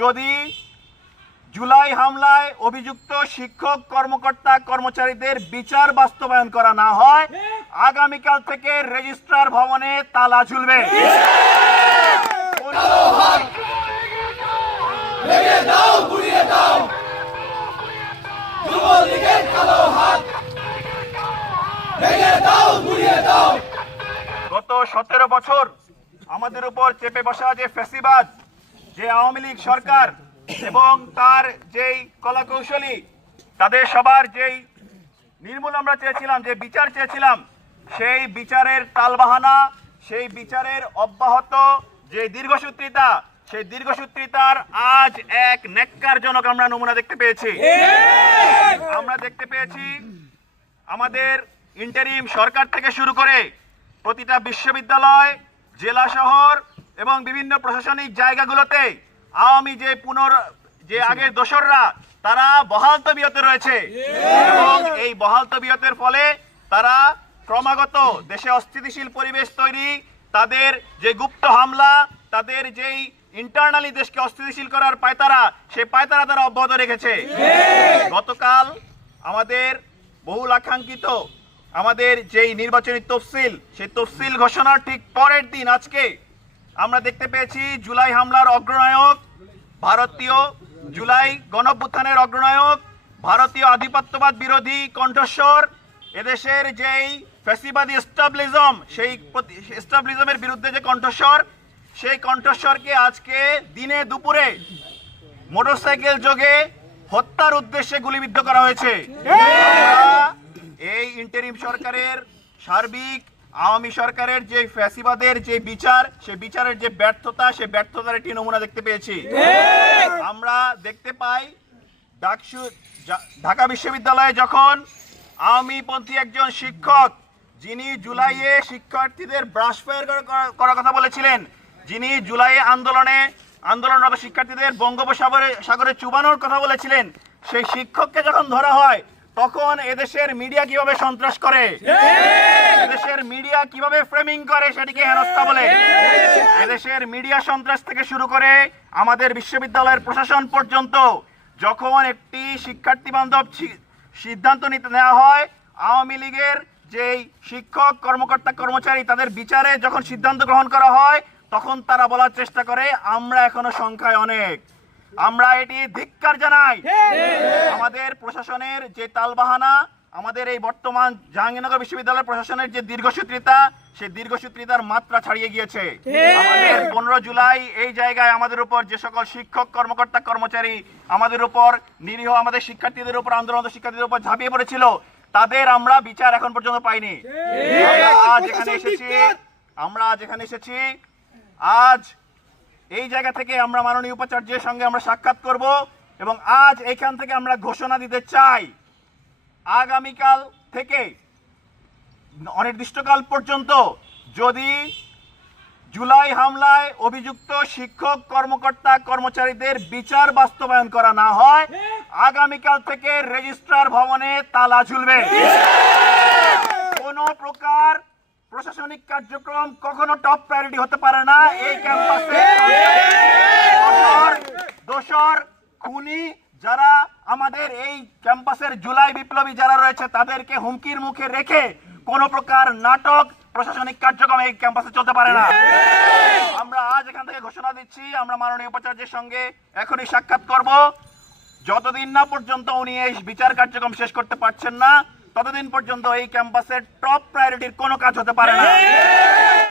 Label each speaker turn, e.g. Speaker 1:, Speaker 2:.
Speaker 1: যদি জুলাই হামলায় অভিযুক্ত শিক্ষক, কর্মকর্তা, কর্মচারীদের বিচার বাস্তবায়ন করা না হয়, আগামীকাল থেকে রেজিস্ট্রার ভবনে তালা ঝুলবে। গত সতেরো বছর আমাদের উপর চেপে বসা যে ফেসিবাদ যে আওয়ামী লীগ সরকার এবং তার যেই কলাকৌশলী, তাদের সবার যেই নির্মূল আমরা চেয়েছিলাম, যে বিচার চেয়েছিলাম, সেই বিচারের তালবাহানা, সেই বিচারের অব্যাহত যে দীর্ঘসূত্রিতা, সেই দীর্ঘসূত্রিতার আজ এক নেককারজনক আমরা নমুনা দেখতে পেয়েছি। আমরা দেখতে পেয়েছি আমাদের ইন্টারিম সরকার থেকে শুরু করে প্রতিটা বিশ্ববিদ্যালয়, জেলা শহর এবং বিভিন্ন প্রশাসনিক জায়গাগুলোতে আওয়ামী যে পুনর, যে আগের দোসররা, তারা বহাল তবিয়তে রয়েছে। এবং এই বহাল তবিয়তের ফলে তারা ক্রমাগত দেশে অস্থিতিশীল পরিবেশ তৈরি, তাদের যে গুপ্ত হামলা, তাদের যেই ইন্টারনালি দেশকে অস্থিতিশীল করার পায়তারা, সে পায়তারা তারা অব্যাহত রেখেছে। গতকাল আমাদের বহুল আকাঙ্ক্ষিত আমাদের যেই নির্বাচনী তফসিল, সেই তফসিল ঘোষণার ঠিক পরের দিন আজকে আমরা দেখতে পেয়েছি জুলাই হামলার অগ্রনায়ক ভারতীয় জুলাই গণভ্যুত্থানের অগ্রনায়ক ভারতীয় আধিপত্যবাদ বিরোধী কণ্ঠস্বর এদেশের যেই ফ্যাসিবাদী এস্টাবলিজম সেই এস্টাবলিজমের বিরুদ্ধে যে কণ্ঠস্বর সেই কণ্ঠস্বরকে আজকে দিনে দুপুরে মোটরসাইকেল যোগে হত্যার উদ্দেশ্যে গুলিবিদ্ধ করা হয়েছে। এই ইন্টারিম সরকারের সার্বিক আওয়ামী সরকারের যে ফ্যাসিবাদের যে বিচার সে বিচারের যে ব্যর্থতা সে ব্যর্থতার একটি নমুনা দেখতে পেয়েছি। আমরা দেখতে পাই ডাকসু ঢাকা বিশ্ববিদ্যালয়ে যখন আওয়ামী পন্থী একজন শিক্ষক যিনি জুলাইয়ে শিক্ষার্থীদের ব্রাশ ফায়ার করার কথা বলেছিলেন যিনি জুলাই আন্দোলনে আন্দোলনরত শিক্ষার্থীদের বঙ্গোপসাগরে সাগরে চুবানোর কথা বলেছিলেন সেই শিক্ষককে যখন ধরা হয় তখন এদেশের মিডিয়া কীভাবে সন্ত্রাস করে? এদেশের মিডিয়া কীভাবে ফ্রেমিং করে সেটিকে হেনস্থা বলে? এদেশের মিডিয়া সন্ত্রাস থেকে শুরু করে আমাদের বিশ্ববিদ্যালয়ের প্রশাসন পর্যন্ত যখন একটি শিক্ষার্থী বান্ধব সিদ্ধান্ত নিতে নেওয়া হয় আওয়ামী লীগের যেই শিক্ষক কর্মকর্তা কর্মচারী তাদের বিচারে যখন সিদ্ধান্ত গ্রহণ করা হয় তখন তারা বলার চেষ্টা করে আমরা এখনও সংখ্যায় অনেক। আমরা এটি ধিক্কার জানাই। আমাদের প্রশাসনের যে তালবাহানা আমাদের এই বর্তমান জাহাঙ্গীরনগর বিশ্ববিদ্যালয় প্রশাসনের যে দীর্ঘসূত্রিতা সেই দীর্ঘসূত্রিতার মাত্রা ছাড়িয়ে গিয়েছে। আমাদের পনেরো জুলাই এই জায়গায় আমাদের উপর যে সকল শিক্ষক কর্মকর্তা কর্মচারী আমাদের উপর নিরীহ আমাদের শিক্ষার্থীদের উপর আন্দোলনরত শিক্ষার্থীদের উপর ঝাঁপিয়ে পড়েছিল তাদের আমরা বিচার এখন পর্যন্ত পাইনি। আজ এখানে এসেছি আমরা আজ এখানে এসেছি। আজ এই জায়গা থেকে আমরা মাননীয় উপাচার্যের সঙ্গে আমরা সাক্ষাৎ করব এবং আজ এখান থেকে আমরা ঘোষণা দিতে চাই। আগামীকাল থেকে অনির্দিষ্টকাল পর্যন্ত যদি জুলাই হামলায় অভিযুক্ত শিক্ষক কর্মকর্তা কর্মচারীদের বিচার বাস্তবায়ন করা না হয় আগামীকাল থেকে রেজিস্ট্রার ভবনে তালা ঝুলবে। কোনো প্রকার প্রশাসনিক কার্যক্রম কখনো টপ প্রায়োরিটি হতে পারে না এই ক্যাম্পাসে দোসর খুনি যারা এই ক্যাম্পাসের জুলাই বিপ্লবী যারা রয়েছে তাদেরকে হুমকির মুখে রেখে কোনো প্রকার নাটক প্রশাসনিক কার্যক্রম এই ক্যাম্পাসে চলতে পারে না। আমরা আজ এখান থেকে ঘোষণা দিচ্ছি আমরা মাননীয় উপাচার্যের সঙ্গে এখনই সাক্ষাৎ করব। যতদিন না পর্যন্ত উনি এই বিচার কার্যক্রম শেষ করতে পারছেন না ততদিন পর্যন্ত এই ক্যাম্পাসের টপ প্রায়োরিটির কোনো কাজ হতে পারে না।